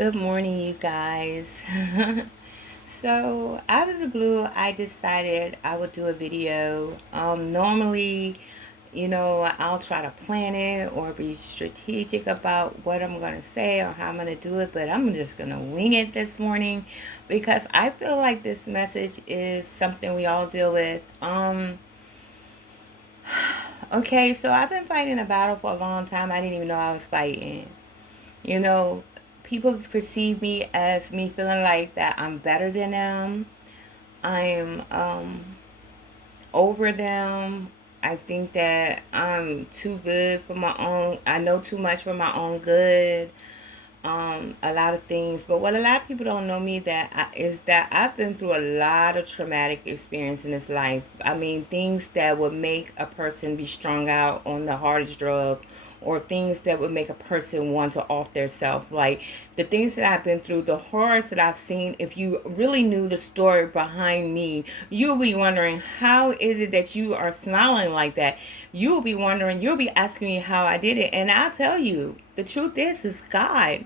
Good morning, you guys. So, out of the blue, I decided I would do a video. Normally, I'll try to plan it or be strategic about what I'm going to say or how I'm going to do it, but I'm just going to wing it this morning because I feel like this message is something we all deal with. Okay, so I've been fighting a battle for a long time. I didn't even know I was fighting. You know, People perceive me as me feeling like that I'm better than them. I'm over them. I think that I'm too good for my own. I know too much for my own good. A lot of things. But what a lot of people don't know me is that I've been through a lot of traumatic experience in this life. I mean, things that would make a person be strung out on the hardest drug, or things that would make a person want to off their self. Like the things that I've been through, the horrors that I've seen. If you really knew the story behind me, you'll be wondering, how is it that you are smiling like that? You'll be wondering, you'll be asking me how I did it. And I'll tell you, the truth is God.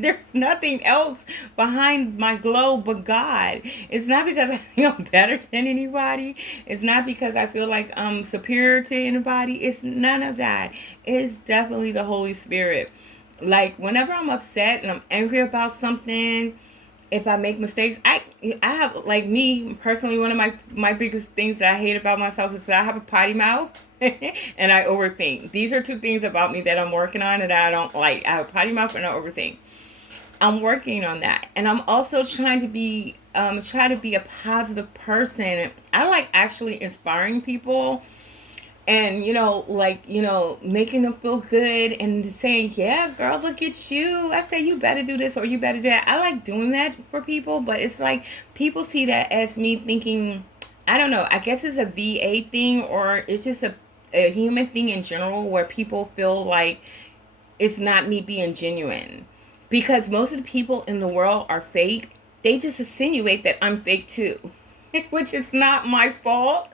There's nothing else behind my glow but God. It's not because I think I'm better than anybody. It's not because I feel like I'm superior to anybody. It's none of that. It's definitely the Holy Spirit. Like whenever I'm upset and I'm angry about something, if I make mistakes, I have, like, me personally, one of my biggest things that I hate about myself is that I have a potty mouth and I overthink. These are two things about me that I'm working on and that I don't like. I have a potty mouth and I overthink. I'm working on that, and I'm also try to be a positive person. I like actually inspiring people, and making them feel good and saying, "Yeah, girl, look at you." I say, "You better do this or you better do that." I like doing that for people, but it's like people see that as me thinking. I don't know. I guess it's a VA thing, or it's just a human thing in general, where people feel like it's not me being genuine, because most of the people in the world are fake. They just insinuate that I'm fake too, which is not my fault.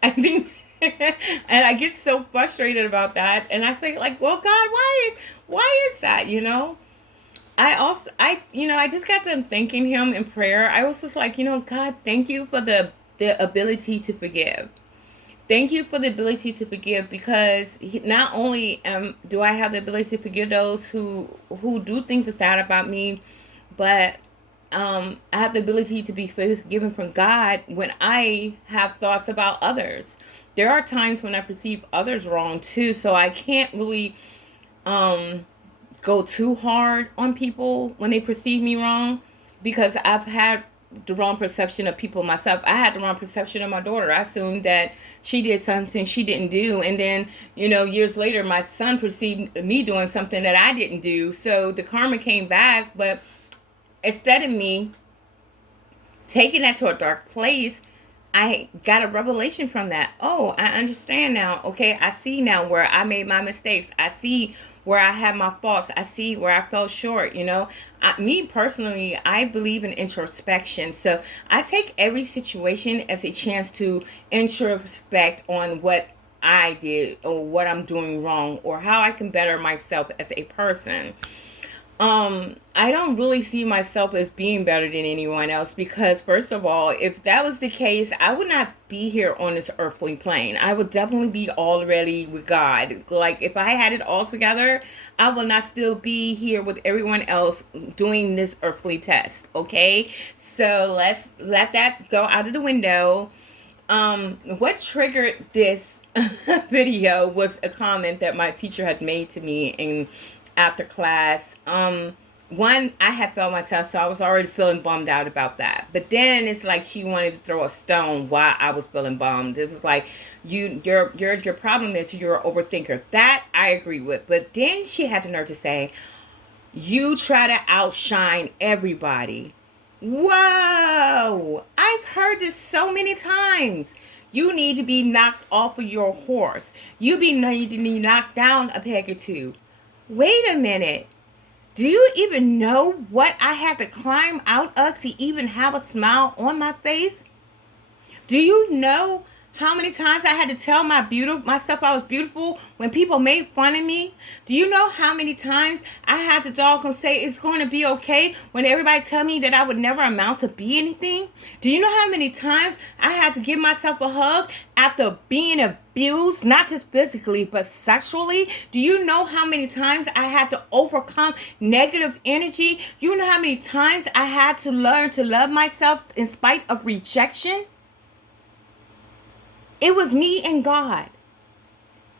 I think, and I get so frustrated about that. And I think, like, well, God, why is that? I just got done thanking Him in prayer. I was just like, God, thank you for the ability to forgive. Thank you for the ability to forgive, because not only do I have the ability to forgive those who do think that about me, but I have the ability to be forgiven from God when I have thoughts about others. There are times when I perceive others wrong too, so I can't really um, go too hard on people when they perceive me wrong, because I've had the wrong perception of people myself. I had the wrong perception of my daughter. I assumed that she did something she didn't do, and then years later my son perceived me doing something that I didn't do. So the karma came back, but instead of me taking that to a dark place, I got a revelation from that. Oh, I understand now. Okay, I see now where I made my mistakes. I see where I had my faults. I see where I fell short. Me personally, I believe in introspection. So I take every situation as a chance to introspect on what I did or what I'm doing wrong or how I can better myself as a person. I don't really see myself as being better than anyone else, because first of all, if that was the case, I would not be here on this earthly plane. I would definitely be already with God. Like if I had it all together, I will not still be here with everyone else doing this earthly test. Okay? So let's let that go out of the window. What triggered this video was a comment that my teacher had made to me in after class. One, I had failed my test, so I was already feeling bummed out about that. But then it's like she wanted to throw a stone while I was feeling bummed. It was like, your problem is you're an overthinker. That I agree with. But then she had the nerve to say, you try to outshine everybody. Whoa! I've heard this so many times. You need to be knocked off of your horse. You need to be knocked down a peg or two. Wait a minute. Do you even know what I had to climb out of to even have a smile on my face? Do you know how many times I had to tell myself I was beautiful when people made fun of me? Do you know how many times I had to dog and say it's going to be okay when everybody tell me that I would never amount to be anything? Do you know how many times I had to give myself a hug after being abused, not just physically, but sexually? Do you know how many times I had to overcome negative energy? You know how many times I had to learn to love myself in spite of rejection? It was me and God.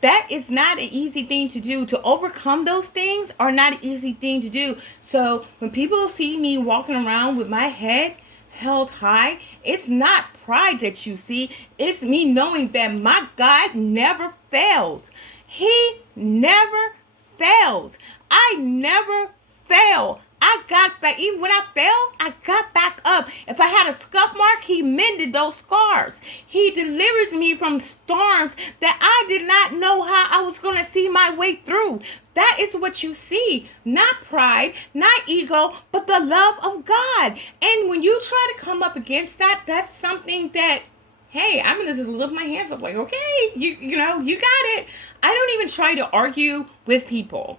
That is not an easy thing to do. To overcome those things are not an easy thing to do. So when people see me walking around with my head held high, it's not pride that you see. It's me knowing that my God never failed. He never failed. I never failed. I got back. Even when I fell, I got back up. If I had a scuff mark, he mended those scars. He delivered me from storms that I did not know how I was going to see my way through. That is what you see. Not pride, not ego, but the love of God. And when you try to come up against that, that's something that, hey, I'm going to just lift my hands up like, okay, you know, you got it. I don't even try to argue with people.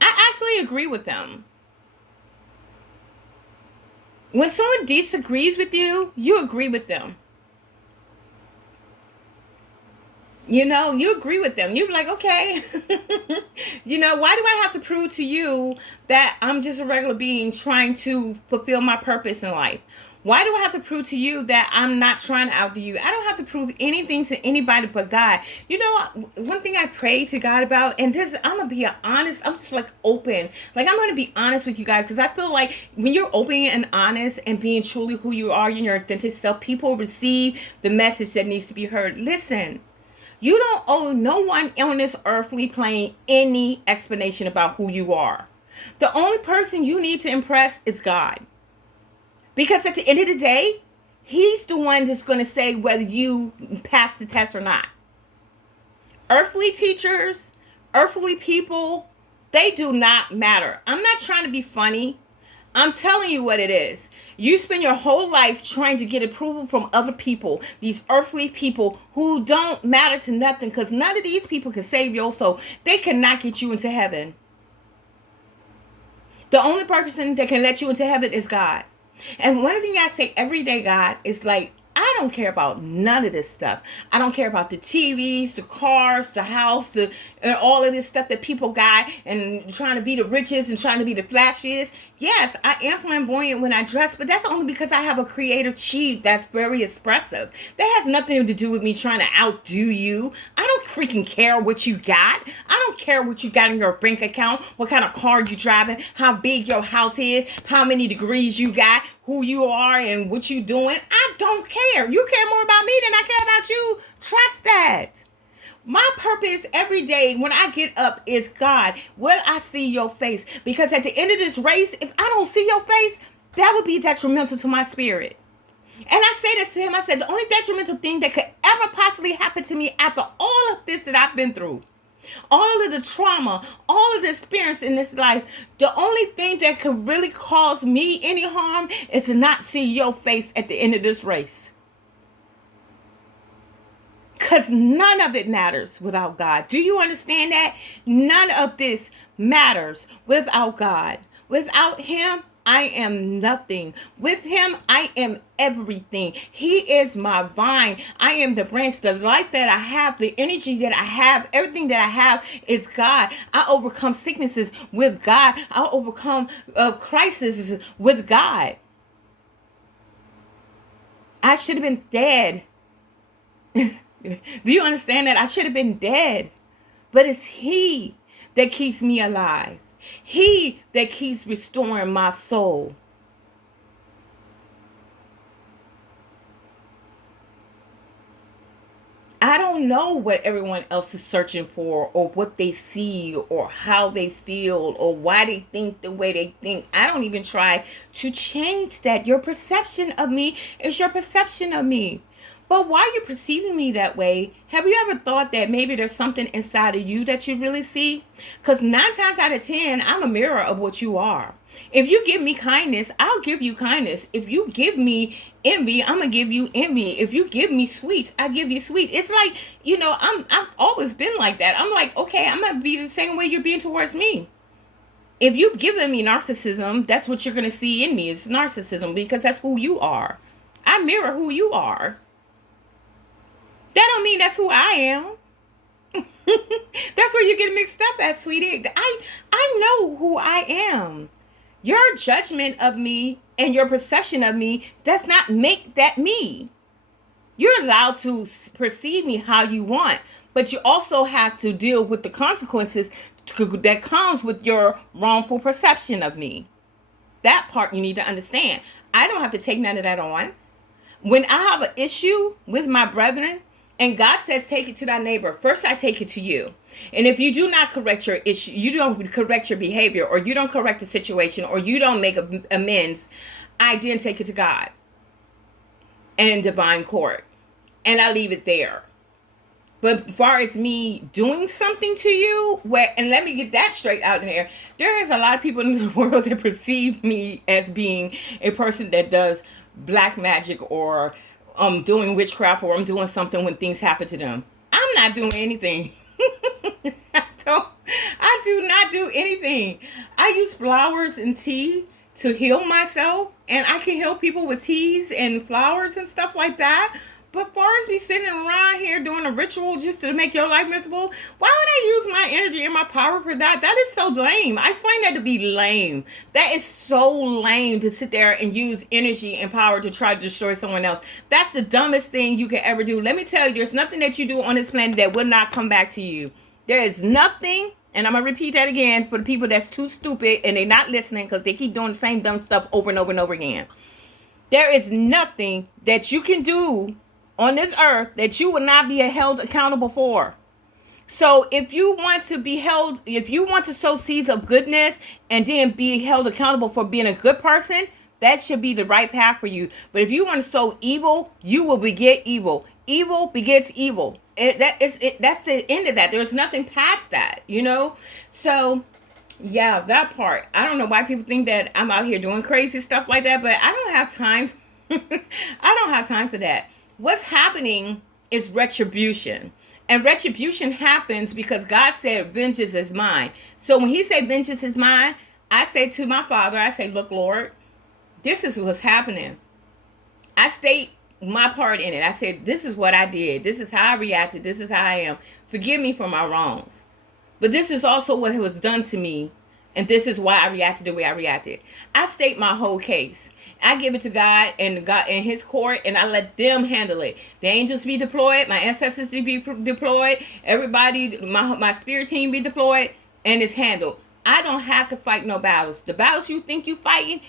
I actually agree with them. When someone disagrees with you, you agree with them. You know, you agree with them. You're like, okay, you know, why do I have to prove to you that I'm just a regular being trying to fulfill my purpose in life? Why do I have to prove to you that I'm not trying to outdo you? I don't have to prove anything to anybody but God. You know, one thing I pray to God about, and this, I'm going to be honest, I'm just like open. Like, I'm going to be honest with you guys, because I feel like when you're open and honest and being truly who you are, your authentic self, people receive the message that needs to be heard. Listen, you don't owe no one on this earthly plane any explanation about who you are. The only person you need to impress is God. Because at the end of the day, he's the one that's going to say whether you pass the test or not. Earthly teachers, earthly people, they do not matter. I'm not trying to be funny. I'm telling you what it is. You spend your whole life trying to get approval from other people, these earthly people who don't matter to nothing, because none of these people can save your soul. They cannot get you into heaven. The only person that can let you into heaven is God. And one thing I say every day, God, is like, I don't care about none of this stuff. I don't care about the TVs, the cars, the house, and all of this stuff that people got and trying to be the richest and trying to be the flashiest. Yes, I am flamboyant when I dress, but that's only because I have a creative chi that's very expressive. That has nothing to do with me trying to outdo you. I don't freaking care what you got. I don't care what you got in your bank account, what kind of car you driving, how big your house is, how many degrees you got, who you are, and what you doing. I don't care. You care more about me than I care about you. Trust that. My purpose every day when I get up is, God, will I see your face? Because at the end of this race, if I don't see your face, that would be detrimental to my spirit. And I say this to him. I said, the only detrimental thing that could ever possibly happen to me after all of this that I've been through, all of the trauma, all of the experience in this life, the only thing that could really cause me any harm is to not see your face at the end of this race. Because none of it matters without God. Do you understand that? None of this matters without God. Without him, I am nothing. With him, I am everything. He is my vine. I am the branch. The life that I have, the energy that I have, everything that I have is God. I overcome sicknesses with God. I overcome crises with God. I should have been dead. Do you understand that? I should have been dead. But it's he that keeps me alive. He that keeps restoring my soul. I don't know what everyone else is searching for, or what they see, or how they feel, or why they think the way they think. I don't even try to change that. Your perception of me is your perception of me. But while you're perceiving me that way, have you ever thought that maybe there's something inside of you that you really see? Because 9 times out of 10, I'm a mirror of what you are. If you give me kindness, I'll give you kindness. If you give me envy, I'm gonna give you envy. If you give me sweets, I give you sweet. It's like, I've always been like that. I'm like, okay, I'm gonna be the same way you're being towards me. If you've given me narcissism, that's what you're gonna see in me is narcissism, because that's who you are. I mirror who you are. That don't mean that's who I am. That's where you get mixed up at, sweetie. I know who I am. Your judgment of me and your perception of me does not make that me. You're allowed to perceive me how you want, but you also have to deal with the consequences that comes with your wrongful perception of me. That part you need to understand. I don't have to take none of that on. When I have an issue with my brethren, and God says, take it to thy neighbor, first I take it to you. And if you do not correct your issue, you don't correct your behavior, or you don't correct the situation, or you don't make amends, I then take it to God and divine court. And I leave it there. But as far as me doing something to you, and let me get that straight out there, there is a lot of people in the world that perceive me as being a person that does black magic, or doing witchcraft, or I'm doing something when things happen to them. I'm not doing anything. I do not do anything. I use flowers and tea to heal myself, and I can heal people with teas and flowers and stuff like that. But far as me sitting around here doing a ritual just to make your life miserable, why would I use my energy and my power for that? That is so lame. I find that to be lame. That is so lame to sit there and use energy and power to try to destroy someone else. That's the dumbest thing you can ever do. Let me tell you, there's nothing that you do on this planet that will not come back to you. There is nothing, and I'm going to repeat that again for the people that's too stupid and they're not listening because they keep doing the same dumb stuff over and over and over again. There is nothing that you can do on this earth that you will not be held accountable for. So if you want to be held, if you want to sow seeds of goodness and then be held accountable for being a good person, that should be the right path for you. But if you want to sow evil, you will beget evil. Evil begets evil. That's the end of that. There's nothing past that, So yeah, that part. I don't know why people think that I'm out here doing crazy stuff like that, but I don't have time. I don't have time for that. What's happening is retribution. And retribution happens because God said, vengeance is mine. So when he said, vengeance is mine, I say to my Father, I say, look, Lord, this is what's happening. I state my part in it. I said, this is what I did. This is how I reacted. This is how I am. Forgive me for my wrongs. But this is also what was done to me. And this is why I reacted the way I reacted. I state my whole case. I give it to God and his court, and I let them handle it. The angels be deployed, my ancestors be deployed, everybody, my spirit team be deployed, and it's handled. I don't have to fight no battles. The battles you think you fighting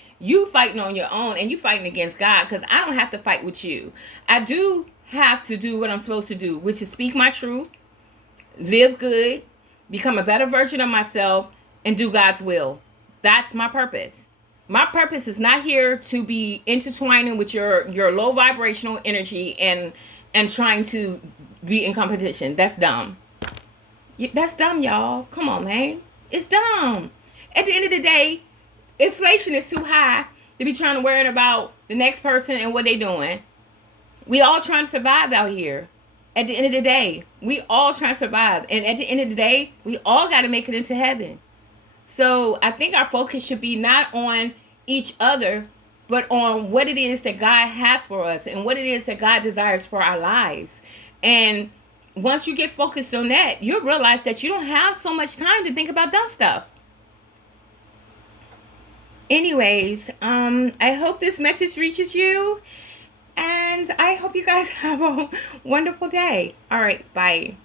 on your own, and you fighting against God, because I don't have to fight with you. I do have to do what I'm supposed to do, which is speak my truth, live good, become a better version of myself, and do God's will. That's my purpose. My purpose is not here to be intertwining with your low vibrational energy and trying to be in competition. That's dumb. That's dumb, y'all. Come on, man. It's dumb. At the end of the day, inflation is too high to be trying to worry about the next person and what they doing. We all trying to survive out here. At the end of the day, we all trying to survive. And at the end of the day, we all got to make it into heaven. So I think our focus should be not on each other, but on what it is that God has for us and what it is that God desires for our lives. And once you get focused on that, you'll realize that you don't have so much time to think about dumb stuff. Anyways, I hope this message reaches you, and I hope you guys have a wonderful day. All right, bye.